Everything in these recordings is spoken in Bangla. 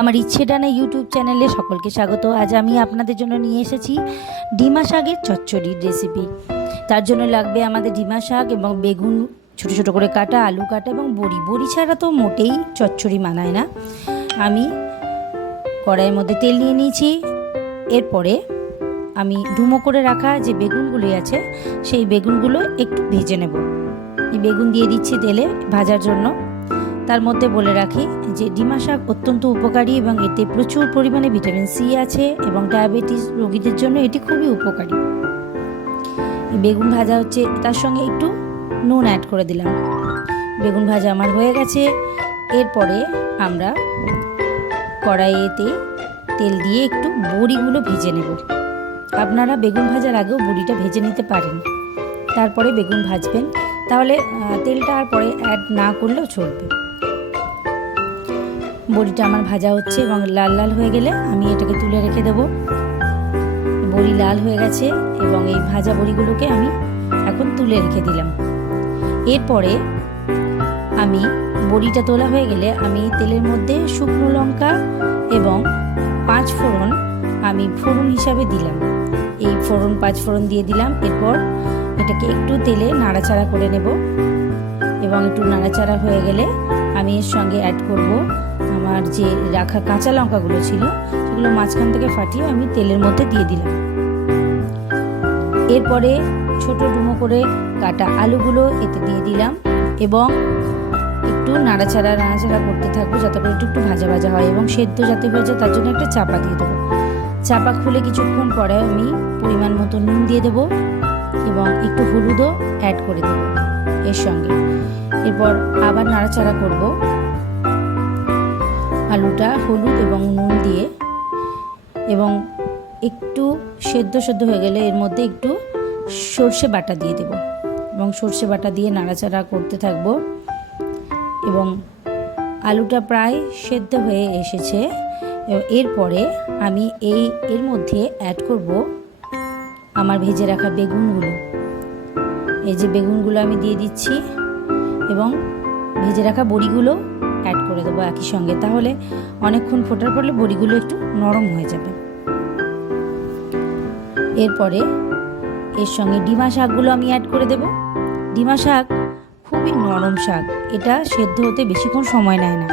আমার ইচ্ছে ডানা ইউটিউব চ্যানেলে সকলকে স্বাগত। আজ আমি আপনাদের জন্য নিয়ে এসেছি ডিমা শাকের চচ্চড়ির রেসিপি। তার জন্য লাগবে আমাদের ডিমা শাক এবং বেগুন, ছোটো ছোটো করে কাটা, আলু কাটা এবং বড়ি। বড়ি ছাড়া তো মোটেই চচ্চড়ি মানায় না। আমি কড়াইয়ের মধ্যে তেল নিয়ে নিয়েছি। এরপরে আমি ডুমো করে রাখা যে বেগুনগুলি আছে, সেই বেগুনগুলো একটু ভেজে নেব। এই বেগুন দিয়ে দিচ্ছি তেলে ভাজার জন্য। তার মধ্যে বলে রাখি যে ডিমা শাক অত্যন্ত উপকারী এবং এতে প্রচুর পরিমাণে ভিটামিন সি আছে এবং ডায়াবেটিস রোগীদের জন্য এটি খুবই উপকারী। বেগুন ভাজা হচ্ছে, তার সঙ্গে একটু নুন অ্যাড করে দিলাম। বেগুন ভাজা আমার হয়ে গেছে। এরপরে আমরা কড়াইয়েতে তেল দিয়ে একটু বড়িগুলো ভেজে নেব। আপনারা বেগুন ভাজার আগেও বড়িটা ভেজে নিতে পারেন। তারপরে বেগুন ভাজবেন। তাহলে তেলটা আর পরে অ্যাড না করলেও চলবে। বড়িটা আমার ভাজা হচ্ছে এবং লাল লাল হয়ে গেলে আমি এটাকে তুলে রেখে দেব। বড়ি লাল হয়ে গেছে এবং এই ভাজা বড়িগুলোকে আমি এখন তুলে রেখে দিলাম। এরপরে আমি বড়িটা তোলা হয়ে গেলে আমি তেলের মধ্যে শুকনো লঙ্কা এবং পাঁচ ফোড়ন আমি ফোড়ন হিসাবে দিলাম। এই ফোড়ন, পাঁচ ফোড়ন দিয়ে দিলাম। এরপর এটাকে একটু তেলে নাড়াচাড়া করে নেব এবং একটু নাড়াচাড়া হয়ে গেলে আমি এর সঙ্গে অ্যাড করব আমার যে রাখা কাঁচা লঙ্কাগুলো ছিল, সেগুলো মাঝখান থেকে ফাটিয়ে আমি তেলের মধ্যে দিয়ে দিলাম। এরপরে ছোট ডুমো করে কাটা আলুগুলো এতে দিয়ে দিলাম এবং একটু নাড়াচাড়া নাড়াচাড়া করতে থাকব যাতে করে একটু একটু ভাজা ভাজা হয় এবং সেদ্ধ যাতে হয়ে যায় তার জন্য একটা চাপা দিয়ে দেবো। চাপা খুলে কিছুক্ষণ পরে আমি পরিমাণ মতো নুন দিয়ে দেবো। এবং একটু হলুদও অ্যাড করে দেবো এর সঙ্গে। এরপর আবার নাড়াচাড়া করব। আলুটা হলুদ এবং নুন দিয়ে এবং একটু সেদ্ধ সেদ্ধ হয়ে গেলে এর মধ্যে একটু সর্ষে বাটা দিয়ে দেব এবং সর্ষে বাটা দিয়ে নাড়াচাড়া করতে থাকব এবং আলুটা প্রায় সেদ্ধ হয়ে এসেছে। এরপরে আমি এই এর মধ্যে অ্যাড করব আমার ভেজে রাখা বেগুনগুলো। এই যে বেগুনগুলো আমি দিয়ে দিচ্ছি এবং ভেজে রাখা বড়িগুলো অ্যাড করে দেবো একই সঙ্গে। তাহলে অনেকক্ষণ ফোটার পরে বড়িগুলো একটু নরম হয়ে যাবে। এরপরে এর সঙ্গে ডিমা শাকগুলো আমি অ্যাড করে দেব। ডিমা শাক খুবই নরম শাক। এটা সেদ্ধ হতে বেশিক্ষণ সময় নেয় না।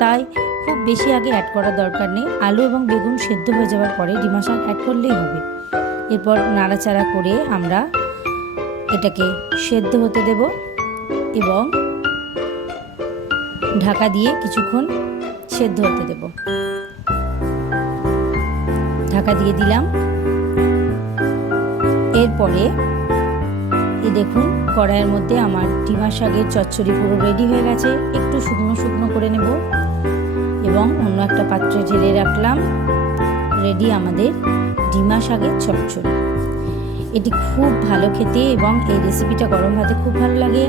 তাই খুব বেশি আগে অ্যাড করার দরকার নেই। আলু এবং বেগুন সেদ্ধ হয়ে যাওয়ার পরে ডিমা শাক অ্যাড করলেই হবে। এরপর নাড়াচাড়া করে আমরা এটাকে সেদ্ধ হতে দেব এবং ঢাকা দিয়ে কিছুক্ষণ সেদ্ধ হতে দেব। ঢাকা দিয়ে দিলাম। এরপরে এ দেখুন কড়াইয়ের মধ্যে আমার ডিমা শাকের চচ্চড়ি পুরো রেডি হয়ে গেছে। একটু শুকনো শুকনো করে নেব এবং অন্য একটা পাত্রে ঢেলে রাখলাম। রেডি আমাদের ডিমা শাকের চচ্চড়ি। এটি খুব ভালো খেতে এবং এই রেসিপিটা গরম ভাতে খুব ভালো লাগে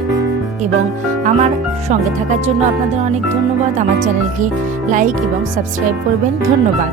এবং আমার সঙ্গে থাকার জন্য আপনাদের অনেক ধন্যবাদ। আমার চ্যানেলকে লাইক এবং সাবস্ক্রাইব করবেন। ধন্যবাদ।